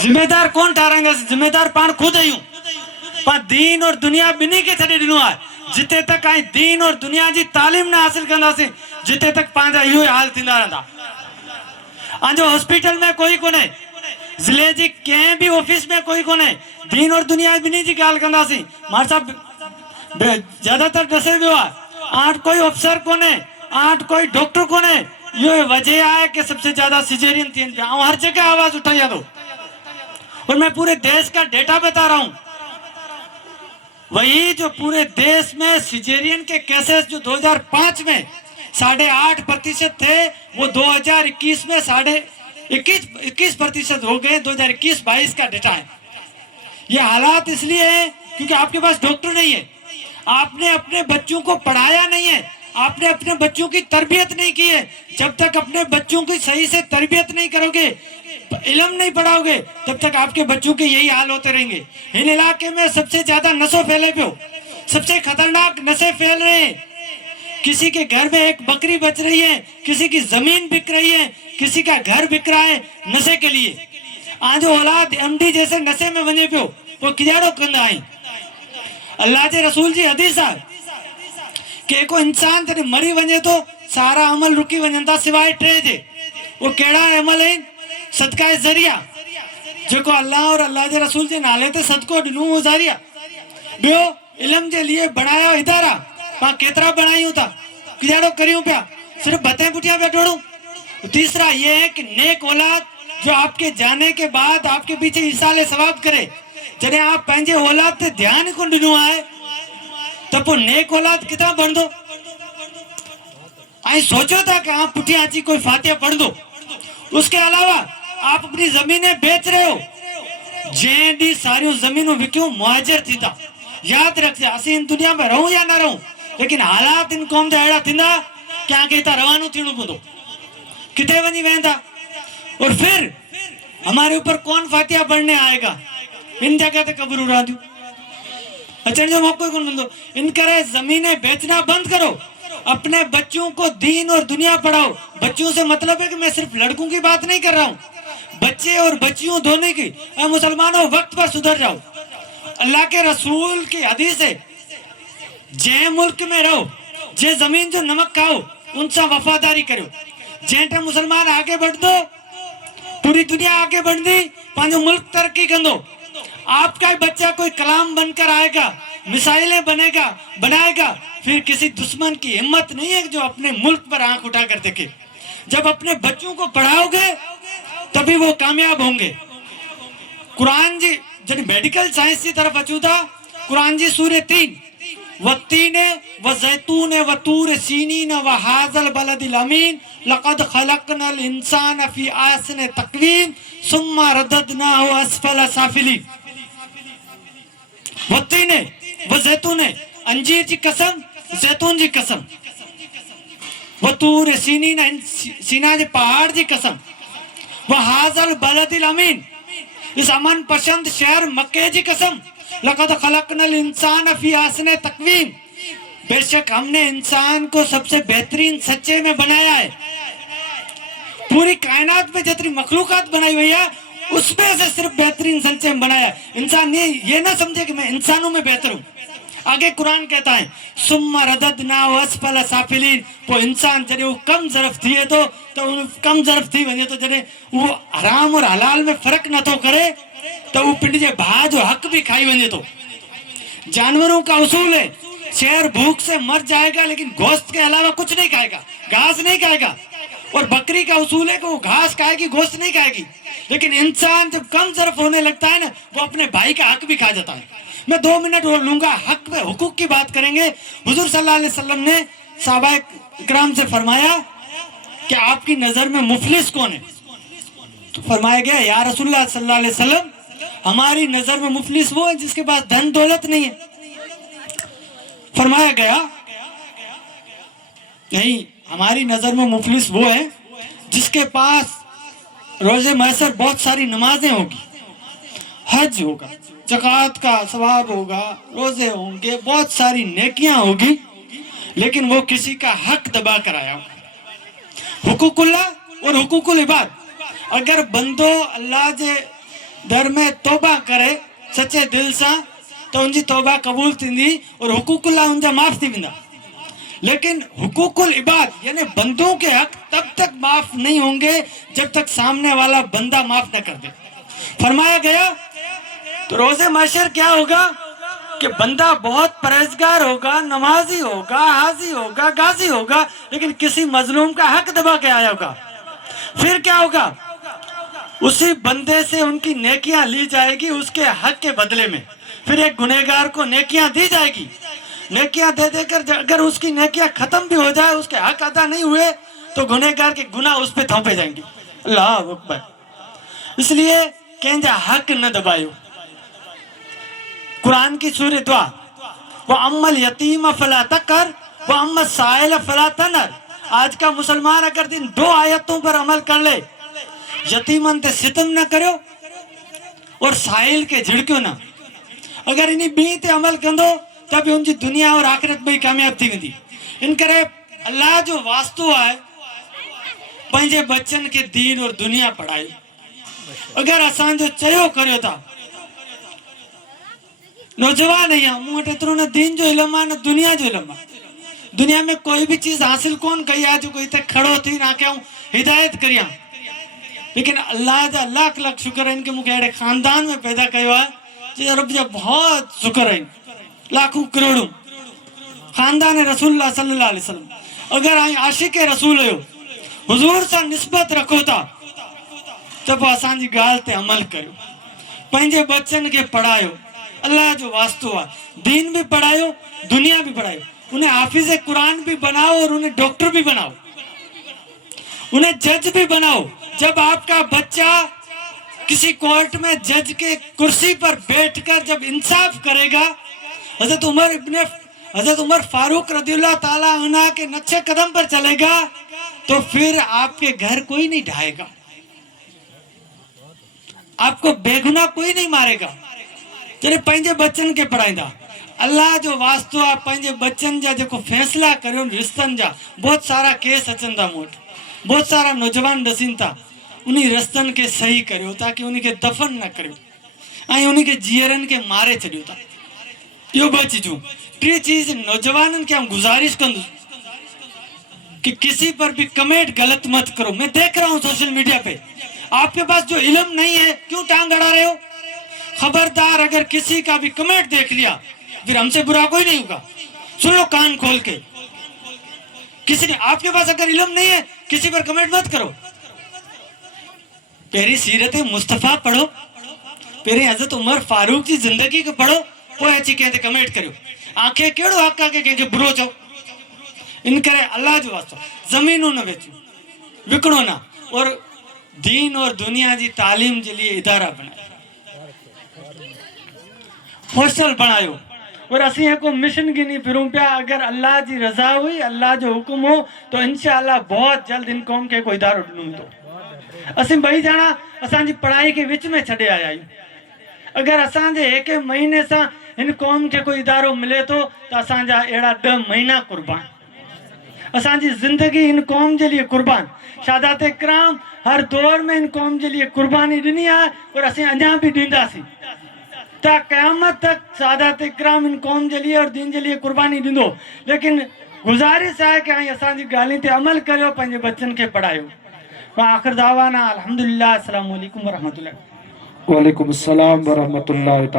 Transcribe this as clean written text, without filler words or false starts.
जिम्मेदार कौन ठहराएंगे? जिम्मेदार पाण खुद ही हूं। पर दीन और दुनिया बिन्ही के छॾे ॾिनो आहे। जिते तक आई दीन और दुनिया जी तालीम न हासिल कंदासीं, जिते तक पंहिंजा इहो ई हाल थींदा रहंदा। आंजो हॉस्पिटल में कोई कोन्हे, ज़िले जी कंहिं बि ऑफिस में कोई कोन्हे, दीन और दुनिया बिन्ही जी ॻाल्हि कंदासीं। मां साहब ज्यादातर ॾसे वियो आहे, आठ कोई अफसर कोन्हे, आठ कोई डॉक्टर कोन्हे। ये वजह है कि सबसे ज्यादा सिजेरियन थी पिया, हर जगह आवाज उठाई दो। और मैं पूरे देश का डेटा बता रहा हूं। वही जो पूरे देश में सिजेरियन के केसेस जो 2005 में 8.5% थे, वो 2021 में 21% हो गए। 2021-22 का डेटा है। ये हालात इसलिए है क्योंकि आपके पास डॉक्टर नहीं है, आपने अपने बच्चों को पढ़ाया नहीं है, आपने अपने बच्चों की तरबियत नहीं की है। जब तक अपने बच्चों की सही से तरबियत नहीं करोगे, इल्म नहीं पढ़ाओगे, तब तक आपके बच्चों के यही हाल होते रहेंगे। इन इलाके में सबसे ज्यादा नशो फैले पियो, सबसे खतरनाक नशे फैल रहे हैं। किसी के घर में एक बकरी बच रही है, किसी की जमीन बिक रही है, किसी का घर बिक रहा है नशे के लिए। आज औलाद एमडी जैसे नशे में वञे पियो, वो किजाड़ो कंदा आहिनि। अल्लाह जे रसूल जी हदीस आहे कि को इंसान जॾहिं मरी वञे तो सारा अमल रुकी वञनि था सिवाय टे जे। वो कहिड़ा अमल आहिनि? सदका ज़रिया, जेको अल्लाह और अल्लाह जे रसूल जे नाले ते सदको ॾिनो वो ज़रिया। ॿियो इल्म जे लिए बनाया इदारा, पां केतिरा बनायूं था, किजाड़ो करियूं पिया, सिर्फ बतें पुठियां पिया डोड़ूं। तीसरा ये है कि नेक औलाद जो आपके जाने के बाद आपके पीछे इसाले सवाब करे। जॾहिं आप पंहिंजे औलाद ते ध्यान को ॾिनो आहे तो पोइ नेक औलाद किथां बणंदो? ऐं सोचो था कि आप पुठियां अची कोई फातिहा पढ़ दो। उसके अलावा आप अपनी जमीनें बेच रहे हो। जंहिं ॾींहुं सारियूं ज़मीनूं विकियूं मुहाजिर थींदा। यादि रखिजे, असीं इन दुनिया में रहूं या न रहूं, लेकिन हालात इन क़ौम जा अहिड़ा थींदा कि आगे हितां रवानो थियणो पवंदो, किथे वञी वेंदा। और फिर हमारे ऊपर कौन फातिहा पढ़ने आएगा? इन जगह ते कब्रूं रहंदियूं, अचण जो मौको ही कोन मिलंदो। इन करे जमीनें बेचना बंद करो, अपने बच्चों को दीन और दुनिया पढ़ाओ। बच्चों से मतलब है कि मैं सिर्फ लड़कों की बात नहीं कर रहा हूँ, बच्चे और बच्चियों दोनों की। मुसलमानों वक्त पर सुधर जाओ। अल्लाह के रसूल की हदीस है, जे मुल्क में रहो, जे जमीन जो नमक खाओ, उनसे वफादारी करो। जेठे मुसलमान आगे बढ़ दो, पूरी दुनिया आगे बढ़ती, पांचो मुल्क तरक्की कर दो। आपका बच्चा कोई कलाम बनकर आएगा, मिसाइलें बनाएगा, फिर किसी दुश्मन की हिम्मत नहीं है जो अपने मुल्क पर आंख उठा कर देखे। जब अपने बच्चों को पढ़ाओगे तभी वो कामयाब होंगे। कुरान जी जब मेडिकल साइंस की तरफ अचूं था, कुरान जी सूरह 3 वत्तीन व ज़ैतून व तूर सीनीन व हाज़ल बलदिल अमीन लक़द खलक़नल इंसान फी ahsani तक़वीम सुम्मा रददनाहु अस्फल साफिलीन। वत्तीन व ज़ैतून, अंजीर जी कसम, जैतून जी कसम, व तूर सीनीन, सीना जे पहाड़ जी कसम, व हाज़ल बलदिल अमीन, इस अमन पसंद शहर मक्के जी कसम, लक़द खलक़नल इंसान फी ahsani तक़वीम, बेशक हमने इंसान को सबसे बेहतरीन सच्चे में बनाया है। पूरी कायनात में जितनी मखलूकात बनाई हुई है उसमें से सिर्फ बेहतरीन सच्चे में बनाया है। इंसान ये ना समझे कि मैं इंसानों में बेहतर हूँ। आगे कुरान कहता है सुम्मा रददनाहु अस्फल साफिलीन, वो इंसान जॾहिं वो कम ज़रफ़ थिए तो कम ज़रफ़ थी वञे तो, जॾहिं वो हराम और हलाल में फ़र्क़ु नथो करे तो वो पिंड जे भाउ जो हक़ भी खाई वञे तो। जानवरों का उसूल है, शेर भूख से मर जाएगा लेकिन गोश्त के अलावा कुछ नहीं खाएगा, घास नहीं खाएगा। और बकरी का उसूल है कि वो घास खाएगी, गोश्त नहीं खाएगी। लेकिन इंसान जब कम ज़रफ़ होने लगता है ना, वो अपने भाई का हक भी खा जाता है। मैं 2 मिनट और लूंगा, हक में हुकूक की बात करेंगे। हुजूर सल्लल्लाहु अलैहि वसल्लम ने सहाबा इकराम से फरमाया कि आपकी नजर में मुफलिस कौन है? तो फरमाया गया या रसूलुल्लाह सल्लल्लाहु अलैहि वसल्लम, हमारी नजर में मुफलिस वो है जिसके पास धन दौलत नहीं है। फरमाया गया नहीं, हमारी नजर में मुफलिस वो है जिसके पास रोजे मैसर बहुत सारी नमाजें होगी, हज होगा, ज़कात का सवाब होगा, रोजे होंगे, बहुत सारी नेकियां होगी, लेकिन वो किसी का हक दबा कर आया होगा। हुकूकुल्लाह और हुकूकुल इबाद, अगर बंदो अल्लाह जे दर में तौबा करे सच्चे दिल से तो उनकी तौबा कबूल थींदी और हुकूकुल्लाह उनजा माफ थी वेंदा। लेकिन हुकूकुल इबाद यानी बंदों के हक तब तक माफ नहीं होंगे जब तक सामने वाला बंदा माफ न कर दे। फरमाया गया तो रोजे महशर क्या होगा कि बंदा बहुत परहेजगार होगा, नमाजी होगा, हाजी होगा, गाजी होगा, लेकिन किसी मजलूम का हक दबा के आया होगा। फिर क्या होगा? उसी बंदे से उनकी नेकियां ली जाएगी उसके हक के बदले में। फिर एक गुनहगार को नेकियां दी जाएगी, नेकियां दे देकर अगर उसकी नेकियां खत्म भी हो जाए, उसके हक अदा नहीं हुए, तो गुनहगार के गुनाह उस पे थोपे जाएंगे। अल्लाह अकबर। इसलिए कंहिंजा हक न दबायो। कुरान की सूरत दुआ वो अम्मल यतीम फला तकर वो अम्मल साइल फला तनर। आज का मुसलमान अगर इन दो आयतों पर अमल कर ले, यतीमन ते सितम न करो और साइल के झिड़क्यो ना, अगर इन्हीं बी ते अमल कंदो तब उनकी दुनिया और आखिरत में कामयाब थी वेंदी। इन करे अल्लाह जो वास्तु है पंहिंजे बच्चन के दीन और दुनिया पढ़ाई। अगर असां जो चयो करियो था नौजवान है मूं वटि एतिरो न दीन जो इल्म आहे न दुनिया जो इल्म आहे। दुनिया में कोई भी चीज हासिल कोन कई आहे जो कोई हिते खड़ो थी ना कयूं हिदायत करियां। लेकिन अल्लाह जा लाख लाख शुक्र आहिनि कि मूंखे अहिड़े खानदान में पैदा कयो आहे जे रब जा बहुत शुक्र आहिनि, लाखों करोड़ों। खानदान रसूलुल्लाह सल्लल्लाहु अलैहि वसल्लम। अगर आई आशिक रसूल हुयो, हुजूर सां निस्बत रखो था त पोइ असांजी ॻाल्हि ते अमल कयो, पंहिंजे बच्चन खे पढ़ायो। अल्लाह जो वास्तो है, दीन भी पढ़ायो, दुनिया भी पढ़ायो। उन्हें हाफिज कुरान भी बनाओ और उन्हें डॉक्टर भी बनाओ, उन्हें जज भी बनाओ। जब आपका बच्चा किसी कोर्ट में जज के कुर्सी पर बैठकर जब इंसाफ करेगा, हजरत उमर फारूक रदियल्लाहु ताला अन्हु के नक्शे कदम पर चलेगा, तो फिर आपके घर कोई नहीं ढाएगा, आपको बेगुनाह कोई नहीं मारेगा। जॾहिं पंहिंजे बच्चन खे पढ़ाईंदा। अल्लाह जो वास्तो आहे पंहिंजे बच्चन जा जेको फैसला करियो रिश्तनि जा, बहुत सारा केस अचनि था मूं वटि, बहुत सारा नौजवान ॾसीनि था। उन रस्तनि खे सही करियो ताकी उनखे दफ़न न करियो ऐं उनखे जीअरनि खे मारे छॾियो था। इहो ॿ चीजूं। टी चीज नौजवाननि खे गुज़ारिश कंदुसि कि किसी पर भी कमेंट गलत मत करो। मैं देख रहा हूँ सोशल मीडिया पे, आपके पास जो इल्म नहीं है क्यों टांग अड़ा रहे हो? खबरदार, अगर किसी का भी कमेंट देख लिया फिर हमसे बुरा कोई नहीं होगा। सुन लो कान खोल के, किसी ने आपके पास अगर इल्म नहीं है किसी पर कमेंट मत करो। पहरी सीरत मुस्तफा पढ़ो, पहरी हजरत उमर फारूक की जिंदगी को पढ़ो, पोइ अची कंहिं ते कमेंट करियो। आंखें कहिड़ो हक़ आहे कि कंहिंखे बुरो चओ? इन करे अल्लाह जो वास्तो ज़मीनूं न बेचो, विकिणो ना, और दीन और दुनिया की तालीम के लिए इदारा बनाए, हॉस्टल बनायो। और असी को मिशन गिनी फिरूं पिया। अगर अल्लाह की रजा हुई, अल्लाह जो हुक्म हो, तो इंशाअल्लाह बहुत जल्द इन कौम के कोई इदारो ॾिनो वेंदो। असी ॿई ॼणा असांजी पढ़ाई के विच में छॾे आया आहियूं। अगर असांजे एक महीने से इन कौम के कोई इदारो मिले तो असांजा अहिड़ा 10 महीना कुर्बान, असांजी जिंदगी इन कौम के लिए कुर्बान। शादात इकराम हर दौर में इन कौम के लिए कुर्बानी ॾिनी है और असीं अञा भी ॾींदासीं ता क़यामत तक। सादात इकराम इन कौम के लिए और दीन के लिए कुर्बानी ॾींदो। लेकिन गुज़ारिश है कि असांजी ॻाल्हियुनि ते अमल करियो, पंहिंजे बच्चन खे पढ़ायो। आखिर दावाना अल्हम्दुलिल्लाह, अस्सलामु अलैकुम व रहमतुल्लाह। वालेकुम अस्सलाम व रहमतुल्लाह।